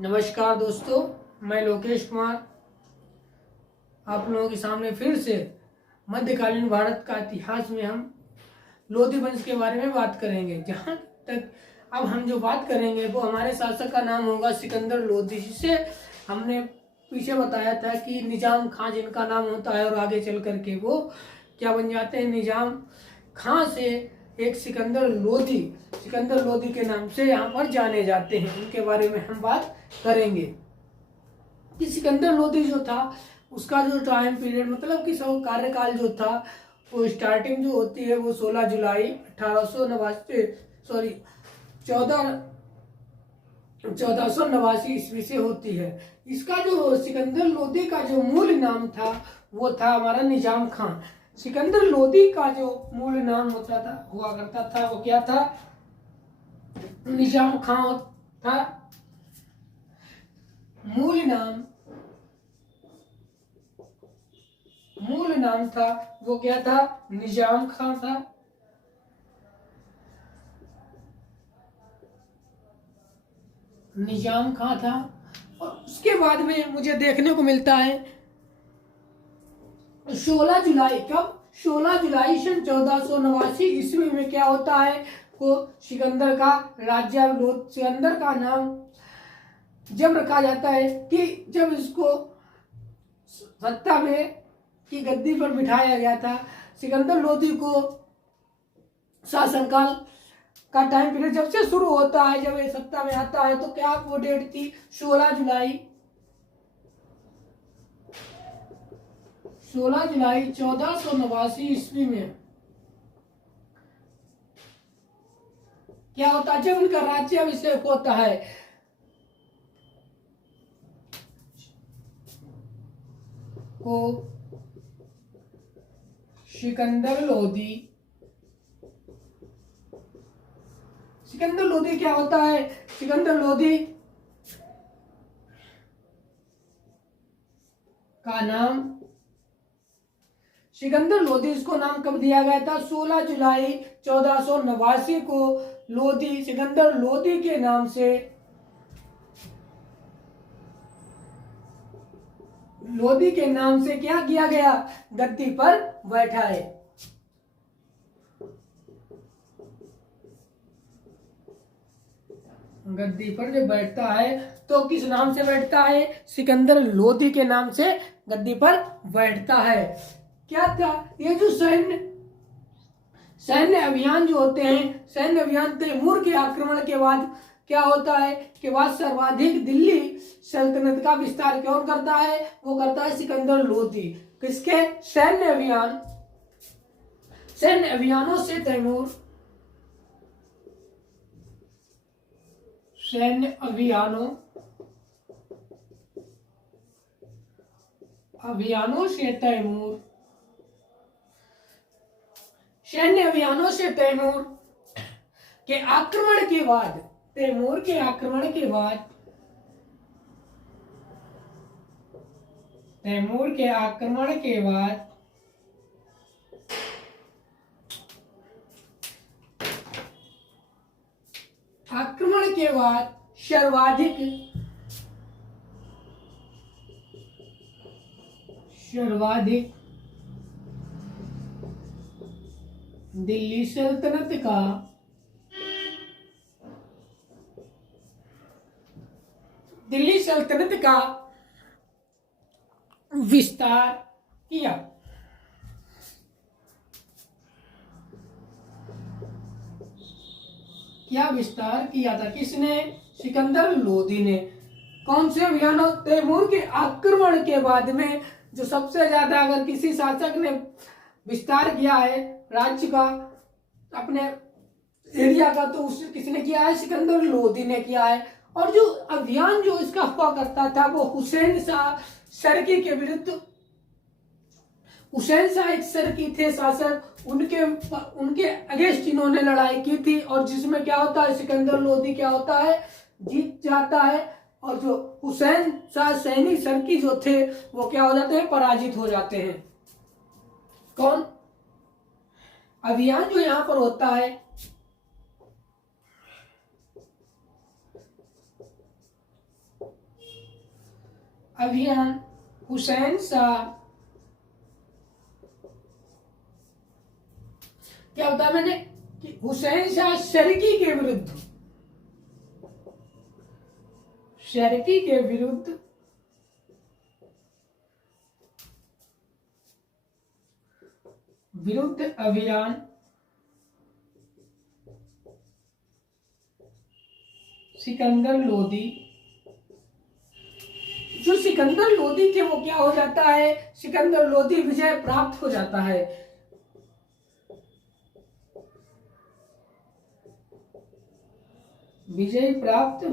नमस्कार दोस्तों, मैं लोकेश कुमार आप लोगों के सामने फिर से मध्यकालीन भारत का इतिहास में हम लोधी वंश के बारे में बात करेंगे। जहाँ तक अब हम जो बात करेंगे वो हमारे शासक का नाम होगा सिकंदर लोधी, जिसे हमने पीछे बताया था कि निजाम खां जिनका नाम होता है और आगे चल करके वो क्या बन जाते हैं, निजाम खां से एक सिकंदर लोधी के नाम से यहाँ पर जाने जाते हैं। उनके बारे में हम बात करेंगे कि सिकंदर लोधी जो था उसका जो टाइम पीरियड मतलब कि सब कार्यकाल जो था वो स्टार्टिंग जो होती है वो 16 जुलाई 1889 सॉरी 1489 ईस्वी से होती है। इसका जो सिकंदर लोधी का जो मूल नाम था वो था हमारा निजाम खां। सिकंदर लोधी का जो मूल नाम हुआ करता था वो क्या था, निजाम खां था। मूल नाम था वो क्या था, निजाम खां था। निजाम खां था और उसके बाद में मुझे देखने को मिलता है 16 जुलाई 16 जुलाई 1489 ईस्वी में क्या होता है को सिकंदर का सिकंदर का नाम जब रखा जाता है कि जब इसको सत्ता में की गद्दी पर बिठाया गया था। सिकंदर लोधी को शासनकाल का टाइम पीरियड जब से शुरू होता है, जब ये सत्ता में आता है, तो क्या वो डेट थी 16 जुलाई 1489 ईस्वी में क्या होता है, जब उनका राज्याभिषेक होता है। को सिकंदर लोधी क्या होता है, सिकंदर लोधी का नाम सिकंदर लोधी इसको नाम कब दिया गया था, 16 जुलाई 1489 को सिकंदर लोधी के नाम से क्या किया गया, गद्दी पर बैठाए। गद्दी पर जब बैठता है तो किस नाम से बैठता है, सिकंदर लोधी के नाम से गद्दी पर बैठता है। क्या था ये जो सैन्य अभियान जो होते हैं, सैन्य अभियान तैमूर के आक्रमण के बाद क्या होता है कि वह सर्वाधिक दिल्ली सल्तनत का विस्तार कौन करता है, वो करता है सिकंदर लोधी। किसके सैन्य अभियानों से तैमूर सैन्य अभियानों से तैमूर के आक्रमण के बाद सर्वाधिक दिल्ली सल्तनत का विस्तार किया। विस्तार किया था किसने, सिकंदर लोधी ने। कौन से अभियानों, तैमूर के आक्रमण के बाद में जो सबसे ज्यादा अगर किसी शासक ने विस्तार किया है राज्य का, अपने एरिया का, तो उसने किसने किया है, सिकंदर लोधी ने किया है। और जो अभियान जो इसका हुआ करता था वो हुसैन शाह सरकी के विरुद्ध, हुसैन शाह एक सरकी थे शासक, उनके अगेंस्ट इन्होंने लड़ाई की थी। और जिसमें क्या होता है, सिकंदर लोधी क्या होता है, जीत जाता है। और जो हुसैन शाह सैनी सरकी जो थे वो क्या हो जाते हैं, पराजित हो जाते हैं। कौन अभियान जो यहां पर होता है, अभियान हुसैन शाह, क्या बताया मैंने कि हुसैन शाह शर्की के विरुद्ध, शर्की के विरुद्ध अभियान सिकंदर लोदी। जो सिकंदर लोदी थे वो क्या हो जाता है, सिकंदर लोदी विजय प्राप्त हो जाता है। विजय प्राप्त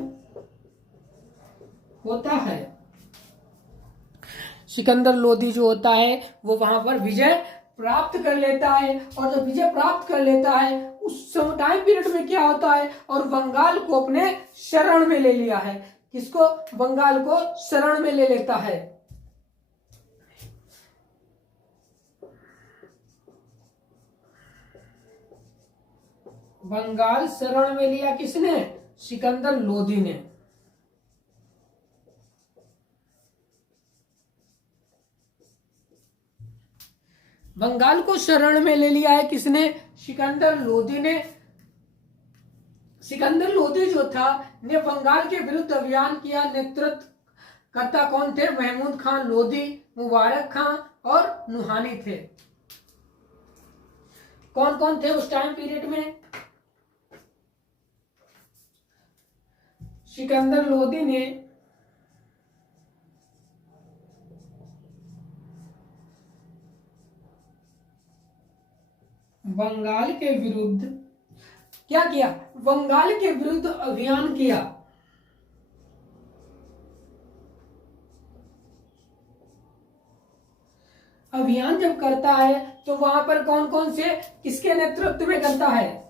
होता है। सिकंदर लोदी जो होता है वो वहां पर विजय प्राप्त कर लेता है, और जब विजय प्राप्त कर लेता है उस टाइम पीरियड में क्या होता है, और बंगाल को अपने शरण में ले लिया है। किसको? बंगाल को शरण में ले लेता है। बंगाल शरण में लिया किसने? सिकंदर लोदी ने। बंगाल को शरण में ले लिया है किसने? सिकंदर लोदी ने। सिकंदर लोदी जो था ने बंगाल के विरुद्ध अभियान किया। नेतृत्व करता कौन थे? महमूद खान लोदी, मुबारक खान और नुहानी थे। कौन कौन थे उस टाइम पीरियड में? सिकंदर लोदी ने बंगाल के विरुद्ध क्या किया? बंगाल के विरुद्ध अभियान किया। अभियान जब करता है तो वहां पर कौन कौन से, किसके नेतृत्व में करता है?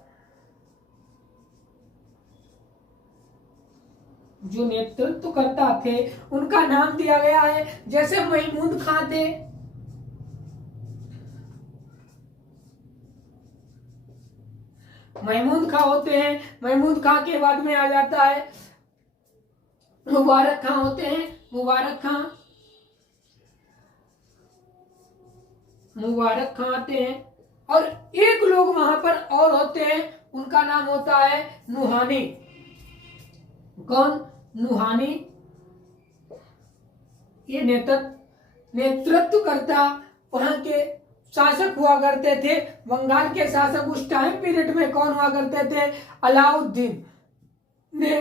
जो नेतृत्व करता थे उनका नाम दिया गया है। जैसे महमूद खान थे, महमूद खां होते हैं। महमूद खां के बाद में आ जाता है मुबारक खां होते हैं। मुबारक खां आते हैं। और एक लोग वहां पर और होते हैं, उनका नाम होता है नुहानी। कौन? नुहानी। ये नेतृत्व करता वहां के शासक हुआ करते थे। बंगाल के शासक उस टाइम पीरियड में कौन हुआ करते थे? अलाउद्दीन ने।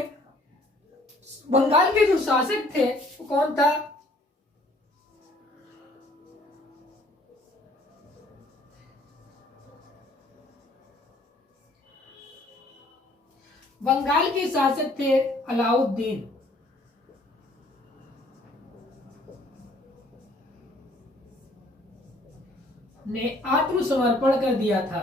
बंगाल के जो शासक थे वो कौन था? बंगाल के शासक थे अलाउद्दीन। ने आत्मसमर्पण कर दिया था।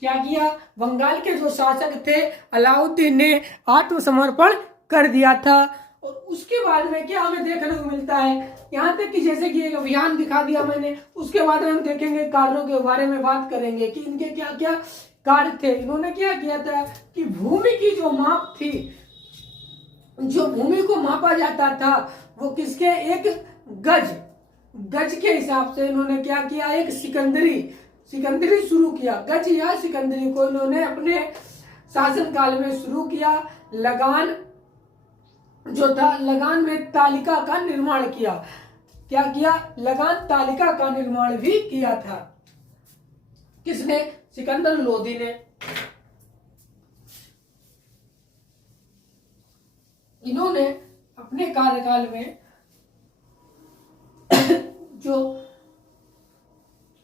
क्या किया? बंगाल के जो शासक थे अलाउद्दीन ने आत्मसमर्पण कर दिया था। और उसके बाद में क्या हमें देखने को मिलता है, यहाँ तक कि जैसे कि एक अभियान दिखा दिया मैंने, उसके बाद हम देखेंगे कार्यों के बारे में बात करेंगे कि इनके क्या क्या कार्य थे। इन्होंने क्या किया था कि भूमि की जो माप थी, जो भूमि को मापा जाता था वो किसके? एक गज के हिसाब से इन्होंने क्या किया? एक सिकंदरी शुरू किया। गज या सिकंदरी को इन्होंने अपने शासनकाल में शुरू किया। लगान जो था, लगान में तालिका का निर्माण किया। क्या किया? लगान तालिका का निर्माण भी किया था। किसने? सिकंदर लोदी ने। इन्होंने अपने कार्यकाल में जो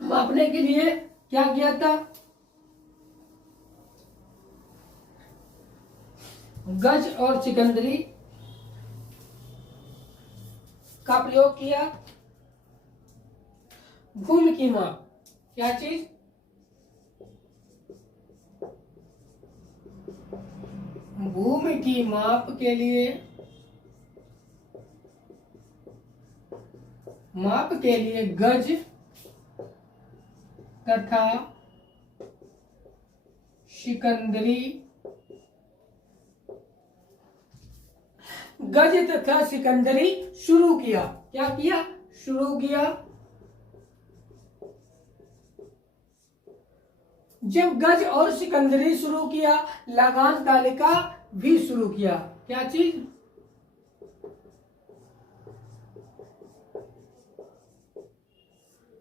मापने के लिए क्या किया था? गज और सिकंदरी का प्रयोग किया। भूमि की माप, क्या चीज? भूमि की माप के लिए गज तथा सिकंदरी गज तथा सिकंदरी शुरू किया। क्या किया? शुरू किया। जब गज और सिकंदरी शुरू किया, लगान तालिका भी शुरू किया। क्या चीज?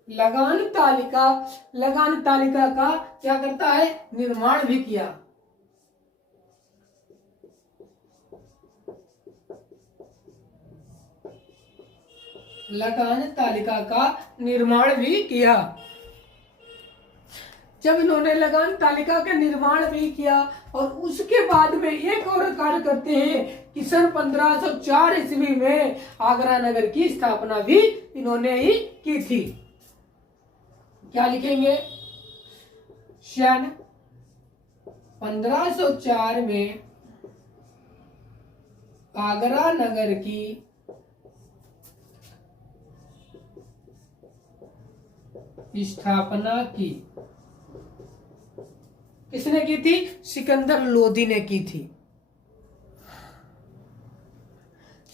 लगान तालिका। लगान तालिका का क्या करता है? निर्माण भी किया। लगान तालिका का निर्माण भी किया। जब इन्होंने लगान तालिका का निर्माण भी किया और उसके बाद में एक और कार्य करते हैं कि सन 1504 ईस्वी में आगरा नगर की स्थापना भी इन्होंने ही की थी। क्या लिखेंगे? सन 1504 में आगरा नगर की स्थापना की। किसने की थी? सिकंदर लोदी ने की थी।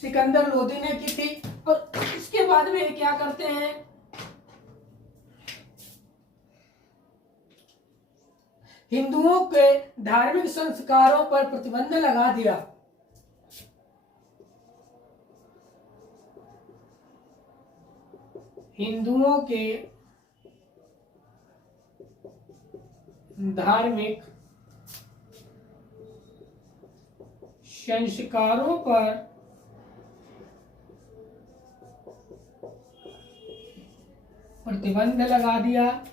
सिकंदर लोदी ने की थी। और इसके बाद में क्या करते हैं? हिंदुओं के धार्मिक संस्कारों पर प्रतिबंध लगा दिया। हिंदुओं के धार्मिक संस्कारों पर प्रतिबंध लगा दिया।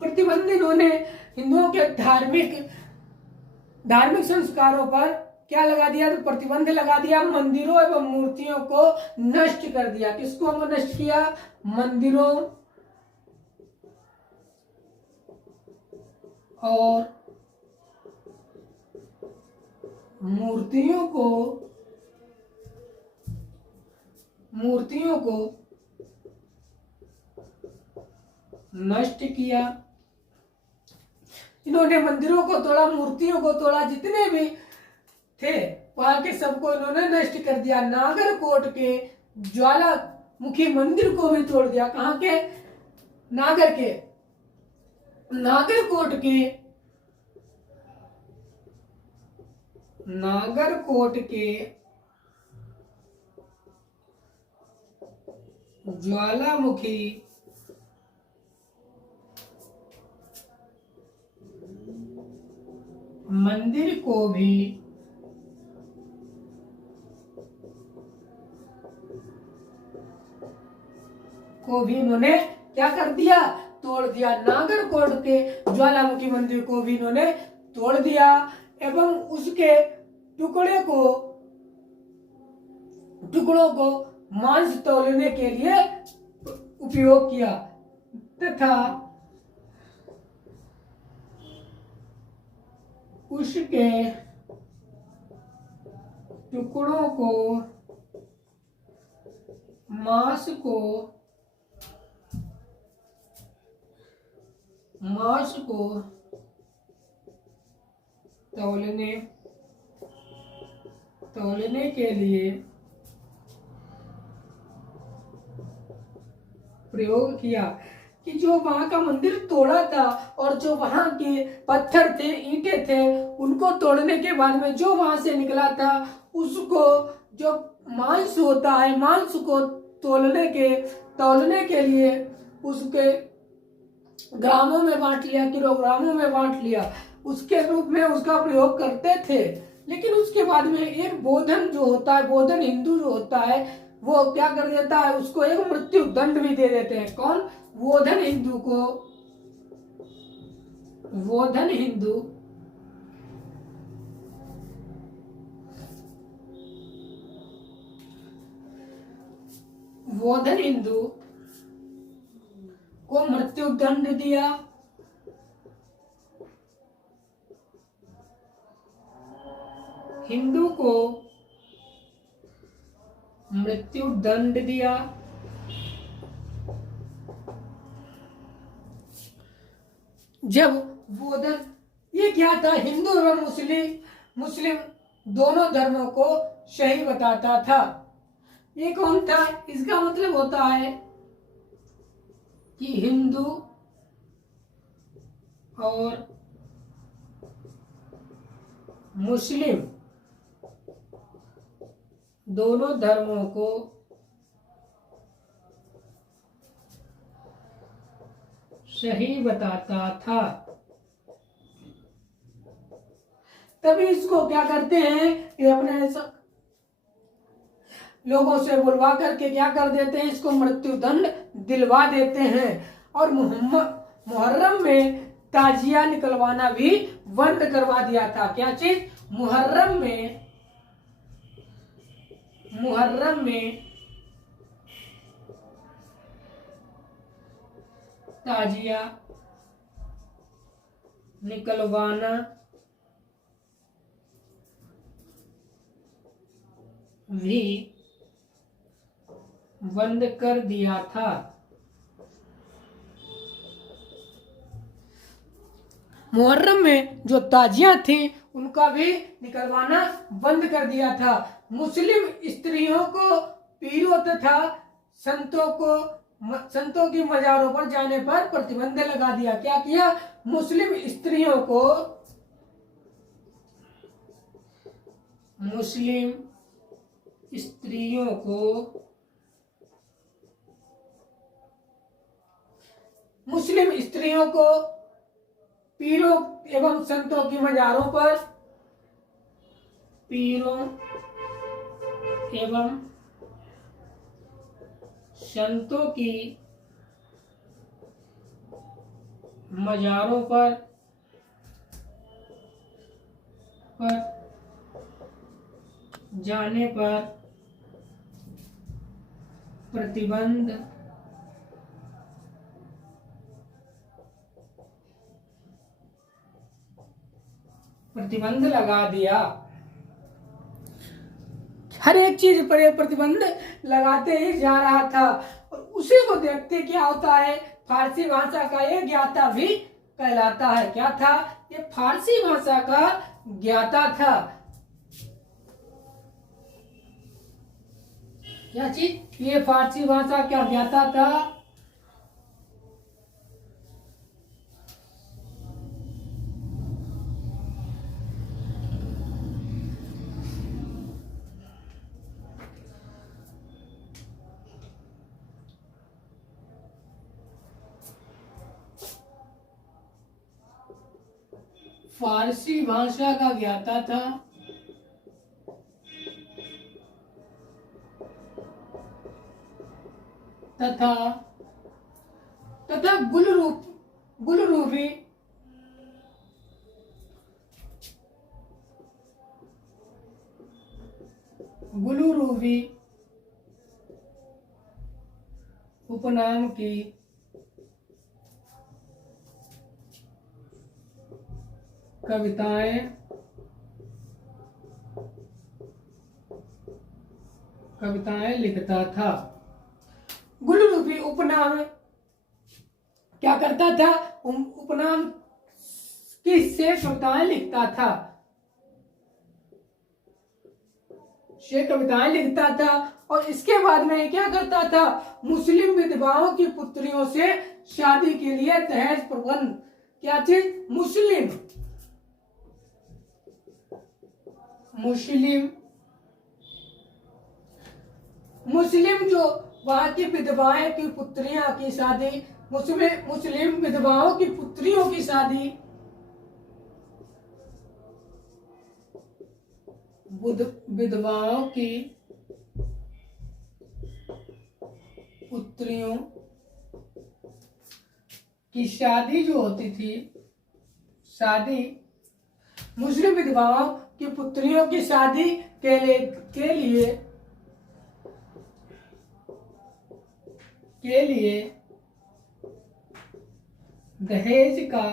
प्रतिबंध इन्होंने हिंदुओं के धार्मिक संस्कारों पर क्या लगा दिया? तो प्रतिबंध लगा दिया। मंदिरों एवं मूर्तियों को नष्ट कर दिया। किसको नष्ट किया? मंदिरों और मूर्तियों को नष्ट किया। इन्होंने मंदिरों को तोड़ा, मूर्तियों को तोड़ा, जितने भी थे वहां के सबको इन्होंने नष्ट कर दिया। नागरकोट के ज्वालामुखी मंदिर को भी तोड़ दिया। कहां के? नागरकोट के ज्वालामुखी मंदिर को भी इन्होंने क्या कर दिया? तोड़ दिया। नागरकोट के ज्वालामुखी मंदिर को भी इन्होंने तोड़ दिया एवं उसके टुकड़ों को मांस तौलने के लिए उपयोग किया तथा उसके टुकड़ों को मांस को तौलने के लिए प्रयोग किया। कि जो वहां का मंदिर तोड़ा था और जो वहां के पत्थर थे, ईंटें थे, उनको तोड़ने के बाद में जो वहां से निकला था उसको, जो मांस होता है, मांस को तौलने के लिए उसके ग्रामों में बांट लिया, किलोग्रामों में बांट लिया, उसके रूप में उसका प्रयोग करते थे। लेकिन उसके बाद में एक बोधन जो होता है, बोधन हिंदू जो होता है, वो क्या कर देता है? उसको एक मृत्यु दंड भी दे देते हैं। कौन? बोधन हिंदू को। बोधन हिंदू को मृत्यु दंड दिया। हिंदू को मृत्यु दंड दिया जब बोधन, ये क्या था, हिंदू एवं मुस्लिम दोनों धर्मों को सही बताता था। ये कौन था? इसका मतलब होता है कि हिंदू और मुस्लिम दोनों धर्मों को सही बताता था। तभी इसको क्या करते हैं, ये अपने लोगों से बुलवा करके क्या कर देते हैं, इसको मृत्यु दंड दिलवा देते हैं। और मुहर्रम में ताजिया निकलवाना भी बंद करवा दिया था। क्या चीज? मुहर्रम में ताजिया निकलवाना भी बंद कर दिया था। मुहर्रम में जो ताजियां थी उनका भी निकलवाना बंद कर दिया था। मुस्लिम स्त्रियों को पीरों तथा संतों की मजारों पर जाने पर प्रतिबंध लगा दिया। क्या किया? मुस्लिम स्त्रियों को पीरों एवं संतों की मजारों पर जाने पर प्रतिबंध लगा दिया। हर एक चीज पर प्रतिबंध लगाते ही जा रहा था। और उसी को देखते क्या होता है, फारसी भाषा का ये ज्ञाता भी कहलाता है। क्या था? ये फारसी भाषा का ज्ञाता था। क्या चीज? ये फारसी भाषा क्या ज्ञाता था? फारसी भाषा का ज्ञाता था तथा गुलरूबी उपनाम की कविताएं लिखता था। गुलरूबी उपनाम क्या करता था? उपनाम की से कविताएं लिखता था। और इसके बाद में क्या करता था? मुस्लिम विधवाओं की पुत्रियों से शादी के लिए दहेज प्रबंध। क्या चीज? मुस्लिम जो वहां की विधवाएं की पुत्रियां की शादी, मुस्लिम विधवाओं की पुत्रियों की शादी विधवाओं की पुत्रियों की शादी जो होती थी, मुस्लिम विधवाओं की पुत्रियों की शादी के लिए दहेज का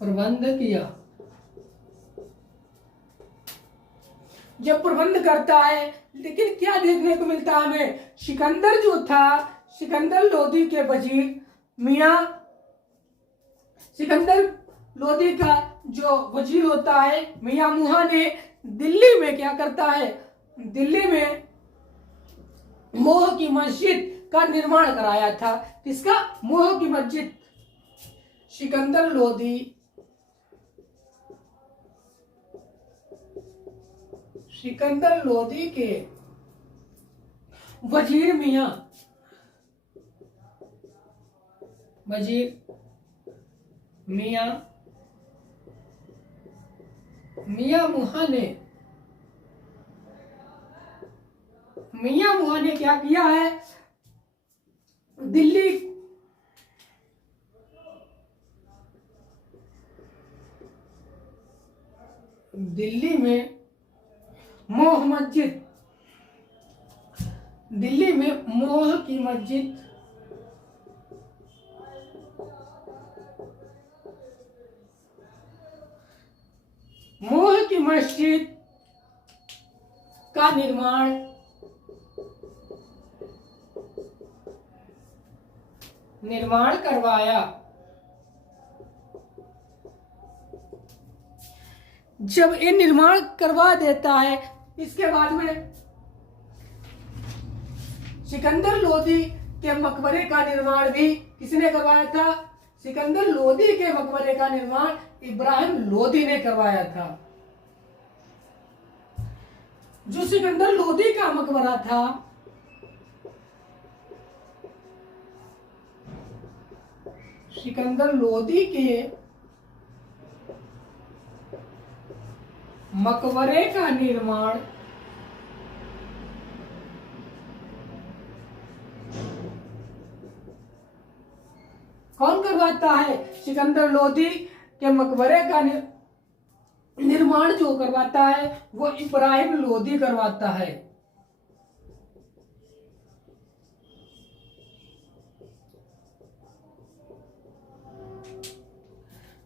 प्रबंध किया। जब प्रबंध करता है, लेकिन क्या देखने को मिलता है हमें? सिकंदर जो था, सिकंदर लोदी के वजीर मियां सिकंदर लोदी का जो वजीर होता है मियां मुहा ने दिल्ली में क्या करता है, दिल्ली में मोह की मस्जिद का निर्माण कराया था। किसका? मोह की मस्जिद। सिकंदर लोदी के वजीर मियां मुहा ने क्या किया है, दिल्ली में मोह की मस्जिद का निर्माण करवाया। जब ये निर्माण करवा देता है, इसके बाद में सिकंदर लोदी के मकबरे का निर्माण भी किसने करवाया था? सिकंदर लोदी के मकबरे का निर्माण इब्राहिम लोदी ने करवाया था। जो सिकंदर लोदी का मकबरा था, सिकंदर लोदी के मकबरे का निर्माण कौन करवाता है? सिकंदर लोदी के मकबरे का निर्माण जो करवाता है वो इब्राहिम लोदी करवाता है।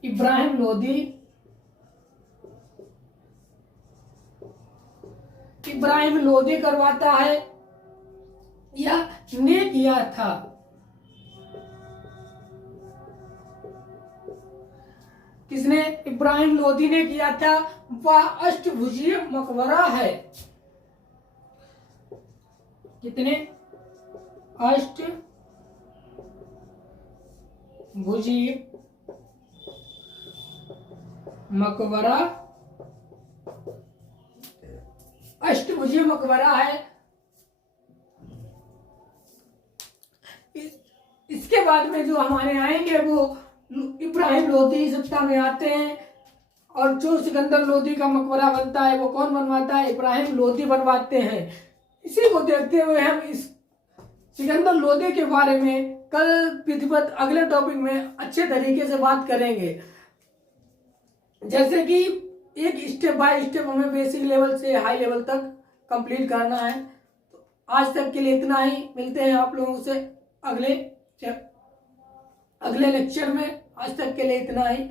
इब्राहिम लोदी करवाता है या ने किया था। किसने? इब्राहिम लोदी ने किया था। वह अष्टभुजीय मकबरा है। कितने? अष्टभुजीय मकबरा है। इसके बाद में जो हमारे आएंगे वो इब्राहिम लोदी सत्ता में आते हैं, और जो सिकंदर लोदी का मकबरा बनता है वो कौन बनवाता है? इब्राहिम लोदी बनवाते हैं। इसी को देखते हुए हम इस सिकंदर लोदी के बारे में कल विधिवत अगले टॉपिक में अच्छे तरीके से बात करेंगे। जैसे कि एक स्टेप बाय स्टेप हमें बेसिक लेवल से हाई लेवल तक कंप्लीट करना है। तो आज तक के लिए इतना ही। मिलते हैं आप लोगों से अगले लेक्चर में। आज तक के लिए इतना ही।